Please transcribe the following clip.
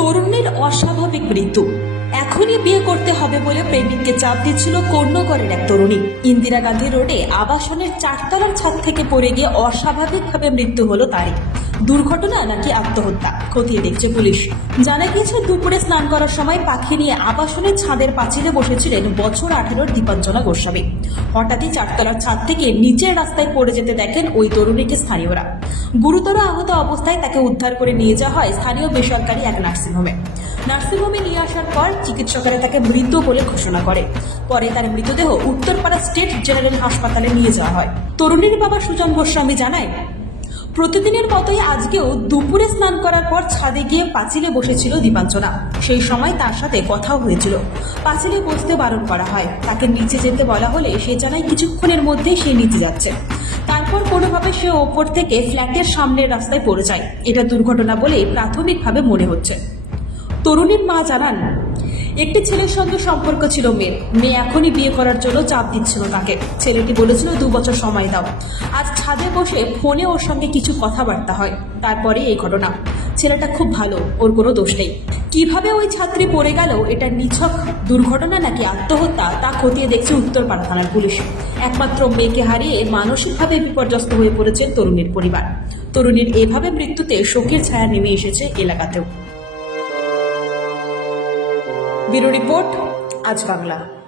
তরুণীর অস্বাভাবিক মৃত্যু। এখনই বিয়ে করতে হবে বলে প্রেমিককে চাপ দিচ্ছিল কর্ণগরের এক তরুণী। ইন্দিরা গান্ধী রোডে আবাসনের চারতলার ছাদ থেকে পড়ে গিয়ে অস্বাভাবিকভাবে মৃত্যু হলো তারই। দুর্ঘটনা নাকি আত্মহত্যা, খতিয়ে দেখছে পুলিশ। জানা গিয়েছে, দুপুরে স্নান করার সময় পাখি নিয়ে আবাসনের ছাদের পাঁচিলে বসেছিলেন বছর আঠেরোর দীপাঞ্জনা গোস্বামী। হঠাৎই চারতলার ছাদ থেকে নিচের রাস্তায় পড়ে যেতে দেখেন ওই তরুণীকে স্থানীয়রা। গুরুতর আহত অবস্থায় তাকে উদ্ধার করে নিয়ে যাওয়া হয় স্থানীয় বেসরকারি এক নার্সিংহোমে। নার্সিংহোমে নিয়ে আসার পর চিকিৎসকেরা তাকে মৃত বলে ঘোষণা করে। পরে তার মৃতদেহ উত্তরপাড়া স্টেট জেনারেল হাসপাতালে নিয়ে যাওয়া হয়। তরুণীর বাবা সুজন গোস্বামী জানায়, প্রতিদিনের মতোই আজকেও দুপুরে স্নান করার পর ছাদে গিয়ে পাঁচিলে বসেছিল দীপাঞ্চনা সেই সময় তার সাথে কথাও হয়েছিল। পাঁচিলে বসতে বারণ করা হয়। তাকে নিচে যেতে বলা হলে সে জানায় কিছুক্ষণের মধ্যেই সে নিচে যাচ্ছে। তারপর কোনোভাবে সে ওপর থেকে ফ্ল্যাটের সামনের রাস্তায় পড়ে যায়। এটা দুর্ঘটনা বলেই প্রাথমিকভাবে মনে হচ্ছে। তরুণীর মা জানান, একটি ছেলের সঙ্গে সম্পর্ক ছিল মেয়ের। মেয়ে এখনই বিয়ে করার জন্য চাপ দিচ্ছিল তাকে। ছেলেটি বলেছিল, দু বছর সময় দাও। আজ ছাদে বসে ফোনে ওর সঙ্গে কিছু কথাবার্তা হয়। তারপরে এই ঘটনা। ছেলেটা খুব ভালো, ওর কোনো দোষ নেই। কীভাবে ওই ছাত্রী পড়ে গেল? এটা নিছক দুর্ঘটনা নাকি আত্মহত্যা? তা খতিয়ে দেখছে উত্তরপাড়া থানার পুলিশ। একমাত্র মেয়েকে হারিয়ে মানসিকভাবে বিপর্যস্ত হয়ে পড়েছে তরুণীর পরিবার। তরুণীর এভাবে মৃত্যুতে শোকের ছায়া নেমে এসেছে এলাকাতেও। ব্যুরো রিপোর্ট, আজ বাংলা।